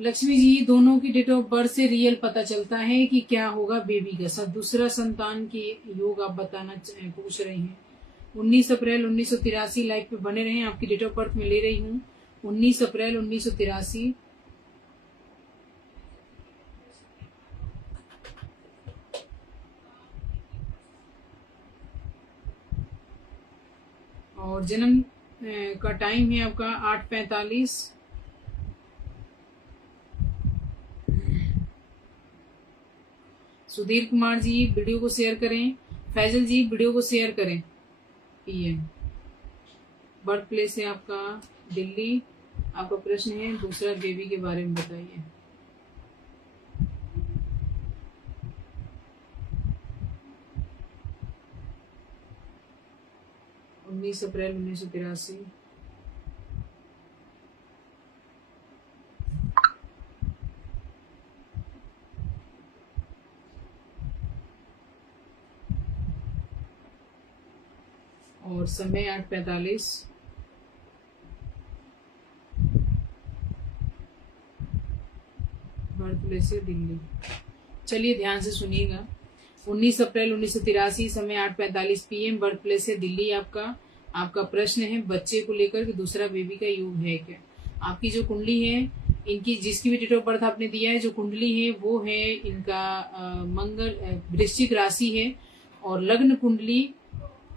लक्ष्मी जी, दोनों की date of birth से रियल पता चलता है कि क्या होगा बेबी का साथ। दूसरा संतान की योग आप बताना पूछ रहे हैं। 19 अप्रैल 1983 लाइव पे बने रहे। आपकी डेट ऑफ बर्थ में ले रही हूँ 19 अप्रैल 1983। और जन्म का टाइम है आपका 8:45। सुधीर कुमार जी वीडियो को शेयर करें। फैजल जी वीडियो को शेयर करें। पीएम बर्थ प्लेस है आपका दिल्ली। आपका प्रश्न है दूसरा बेबी के बारे में बताइए। उन्नीस अप्रैल 1983। और समय 8:45। बर्थ प्लेस है दिल्ली। चलिए ध्यान से सुनिएगा। 19 अप्रैल 1983, समय 8:45 PM, बर्थ प्लेस है दिल्ली आपका। आपका प्रश्न है बच्चे को लेकर कि दूसरा बेबी का योग है क्या। आपकी जो कुंडली है, इनकी जिसकी भी डेट ऑफ बर्थ आपने दिया है, जो कुंडली है वो है इनका मंगल वृश्चिक राशि है। और लग्न कुंडली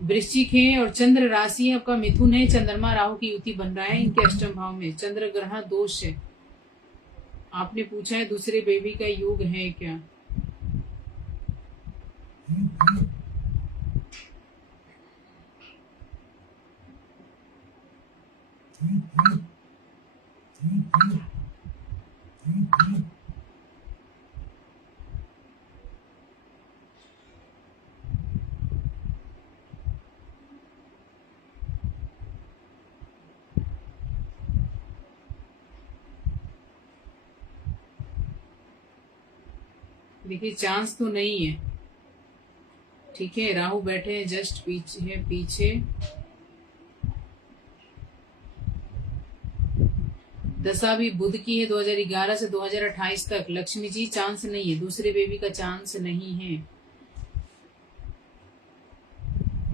वृश्चिक है और चंद्र राशि आपका मिथुन है। चंद्रमा राहु की युति बन रहा है इनके अष्टम भाव में। चंद्र ग्रह दोष है। आपने पूछा है दूसरे बेबी का योग है क्या। देखिए चांस तो नहीं है। ठीक है, राहु बैठे हैं जस्ट पीछे। दशा भी बुध की है 2011 से 2028 तक। लक्ष्मी जी चांस नहीं है, दूसरे बेबी का चांस नहीं है।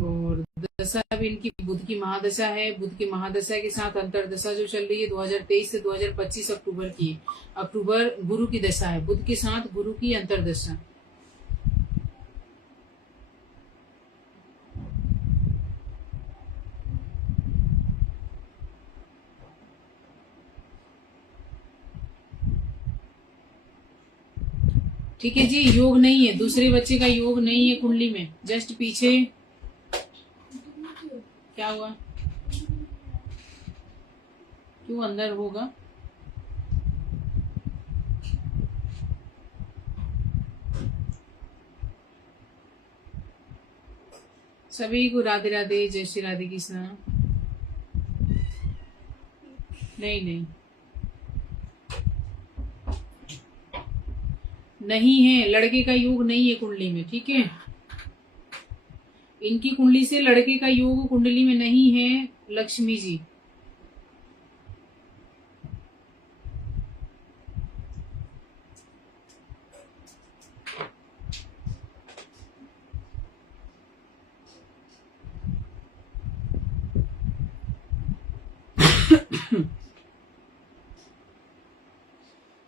और दशा भी इनकी बुध की महादशा है। बुध की महादशा के साथ अंतरदशा जो चल रही है 2023 से 2025 अक्टूबर की। अक्टूबर गुरु की दशा है, बुध के साथ गुरु की अंतरदशा। ठीक है जी, योग नहीं है, दूसरे बच्चे का योग नहीं है कुंडली में। जस्ट पीछे क्या हुआ, क्यों अंदर होगा। सभी को राधे राधे, जय श्री राधे कृष्णा। नहीं नहीं नहीं है, लड़के का योग नहीं है कुंडली में। ठीक है, इनकी कुंडली से लड़के का योग कुंडली में नहीं है लक्ष्मी जी।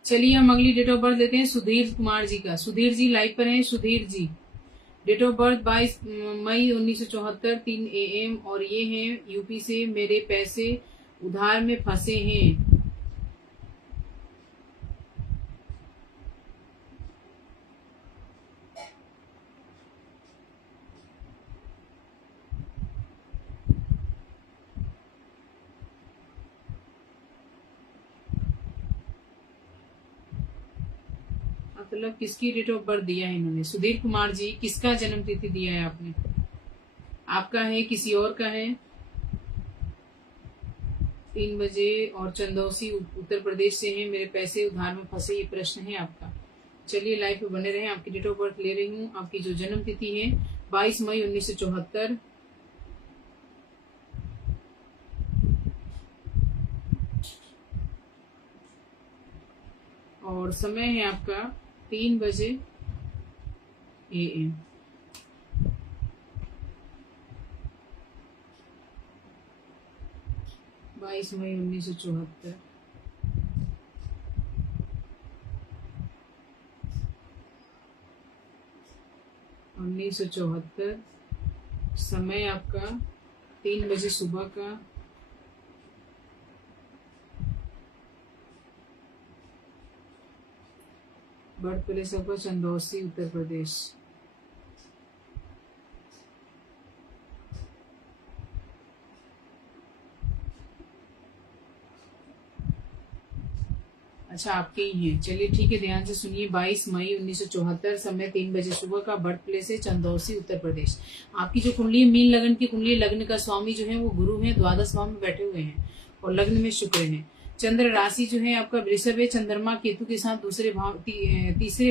चलिए हम अगली डेट ऑफ बर्थ लेते हैं सुधीर कुमार जी का। सुधीर जी लाइव पर हैं। Sudhir ji date of birth 22 मई 1974, 3 AM, और ये हैं यूपी से। मेरे पैसे उधार में फंसे हैं। मतलब किसकी डेट ऑफ बर्थ दिया है इन्होंने। सुधीर कुमार जी किसका जन्म तिथि दिया है आपने। आपका है किसी और का है। 3 बजे और चंदौसी उत्तर प्रदेश से है। मेरे पैसे उधार में फंसे, ये प्रश्न है आपका। चलिए लाइव पे बने रहे। आपकी डेट ऑफ बर्थ ले रही हूँ। आपकी जो जन्म तिथि है 22 मई 1974। और समय है आपका 3 बजे AM। 22 मई 1974। समय आपका 3 बजे सुबह का। बर्थ प्लेस आपका चंदौसी, उत्तर प्रदेश। अच्छा, आपके ही हैं। चलिए ठीक है, ध्यान से सुनिए। 22 मई 1974, समय 3 बजे सुबह का। बर्थ प्लेस है चंदौसी, उत्तर प्रदेश। आपकी जो कुंडली मीन लग्न की कुंडली, लग्न का स्वामी जो है वो गुरु है, द्वादश भाव में बैठे हुए हैं और लग्न में शुक्र है। चंद्र राशि जो है आपका वृषभ है। चंद्रमा केतु के साथ तीसरे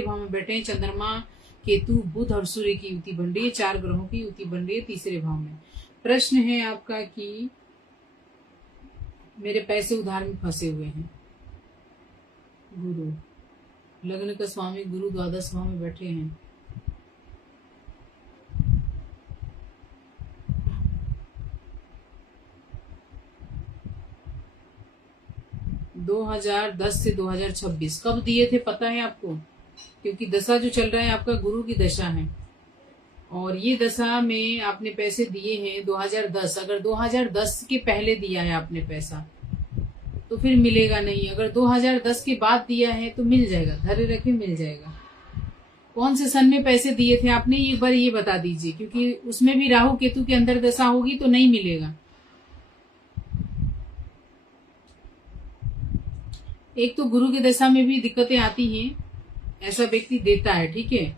भाव में बैठे हैं। चंद्रमा केतु बुध और सूर्य की युति बन रही है। 4 ग्रहों की युति बन रही है तीसरे भाव में। प्रश्न है आपका कि मेरे पैसे उधार में फंसे हुए हैं। गुरु, लग्न का स्वामी गुरु द्वादश भाव में बैठे हैं। दो 2010 से 2026 कब दिए थे पता है आपको? क्योंकि दशा जो चल रहा है आपका गुरु की दशा है, और ये दशा में आपने पैसे दिए हैं 2010। अगर 2010 के पहले दिया है आपने पैसा तो फिर मिलेगा नहीं। अगर 2010 के बाद दिया है तो मिल जाएगा, धैर्य रखे, मिल जाएगा। कौन से सन में पैसे दिए थे आपने, एक बार ये बता दीजिए, क्योंकि उसमें भी राहु केतु के अंदर दशा होगी तो नहीं मिलेगा। एक तो गुरु की दशा में भी दिक्कतें आती हैं, ऐसा व्यक्ति देता है, ठीक है।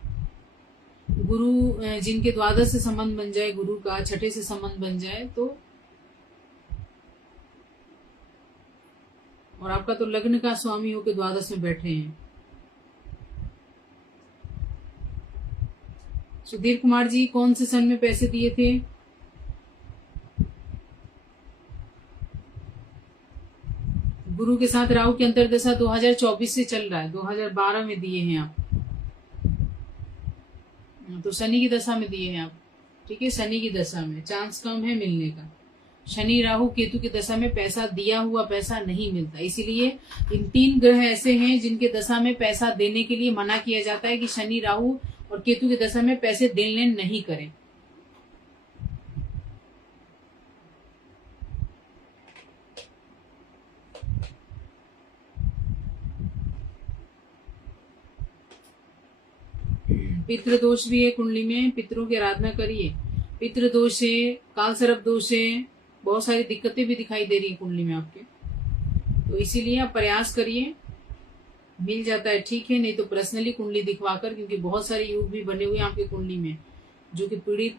गुरु जिनके द्वादश से संबंध बन जाए, गुरु का छठे से संबंध बन जाए तो, और आपका तो लग्न का स्वामी होकर द्वादश में बैठे हैं। सुधीर कुमार जी, कौन से सन में पैसे दिए थे? गुरु के साथ राहु की अंतर्दशा 2024 से चल रहा है। 2012 में दिए हैं आप, तो शनि की दशा में दिए हैं आप, ठीक है। शनि की दशा में चांस कम है मिलने का। शनि राहु केतु की दशा में पैसा, दिया हुआ पैसा नहीं मिलता। इसीलिए इन 3 ग्रह ऐसे हैं जिनके दशा में पैसा देने के लिए मना किया जाता है कि शनि राहु और केतु की दशा में पैसे देन लेन नहीं करें। पितृदोष भी है कुंडली में, पितरों की आराधना करिए। पितृदोष है, काल सर्प दोष है, बहुत सारी दिक्कतें भी दिखाई दे रही है कुंडली में आपके, तो इसीलिए आप प्रयास करिए, मिल जाता है ठीक है। नहीं तो पर्सनली कुंडली दिखवाकर, क्योंकि बहुत सारे योग भी बने हुए हैं आपके कुंडली में जो कि पीड़ित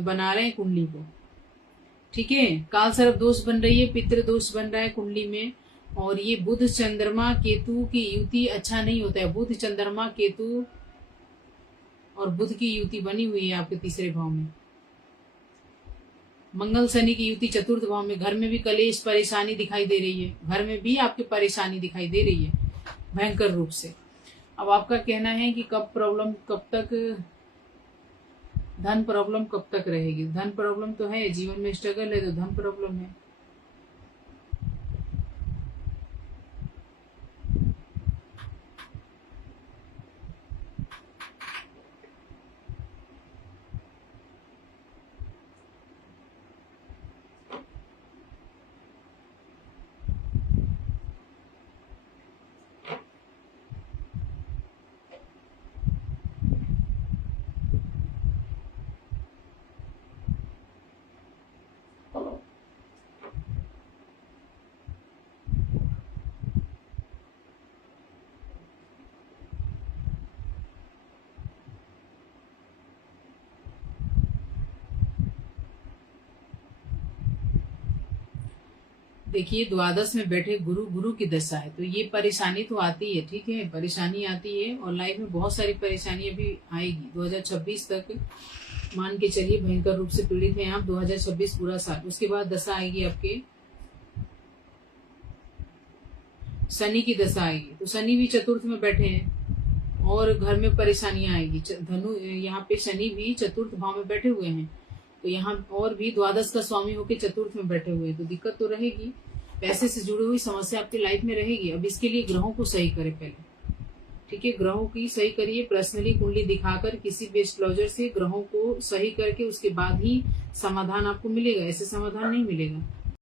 बना रहे हैं कुंडली को, ठीक है। काल सर्प दोष बन रही है, पितृ दोष बन रहा है कुंडली में, और ये बुध चंद्रमा केतु की युति अच्छा नहीं होता है। बुध चंद्रमा केतु और बुध की युति बनी हुई है आपके तीसरे भाव में। मंगल शनि की युति चतुर्थ भाव में। घर में भी कलेश परेशानी दिखाई दे रही है, घर में भी आपकी परेशानी दिखाई दे रही है भयंकर रूप से। अब आपका कहना है कि कब प्रॉब्लम, कब तक धन प्रॉब्लम कब तक रहेगी? धन प्रॉब्लम तो है, जीवन में स्ट्रगल है तो धन प्रॉब्लम है। देखिए, द्वादश में बैठे गुरु, गुरु की दशा है तो ये परेशानी तो आती है, ठीक है, परेशानी आती है, और लाइफ में बहुत सारी परेशानियां भी आएगी। 2026 तक मान के चलिए भयंकर रूप से पीड़ित हैं आप, 2026 पूरा साल। उसके बाद दशा आएगी आपके शनि की दशा आएगी, तो शनि भी चतुर्थ में बैठे हैं और घर में परेशानियां आएगी। धनु यहाँ पे शनि भी चतुर्थ भाव में बैठे हुए हैं, तो यहाँ और भी द्वादश का स्वामी होके चतुर्थ में बैठे हुए हैं, तो दिक्कत तो रहेगी। पैसे से जुड़ी हुई समस्या आपकी लाइफ में रहेगी। अब इसके लिए ग्रहों को सही करें पहले, ठीक है, ग्रहों की सही करिए। पर्सनली कुंडली दिखाकर किसी भी एस्ट्रोलॉजर से ग्रहों को सही करके उसके बाद ही समाधान आपको मिलेगा, ऐसे समाधान नहीं मिलेगा।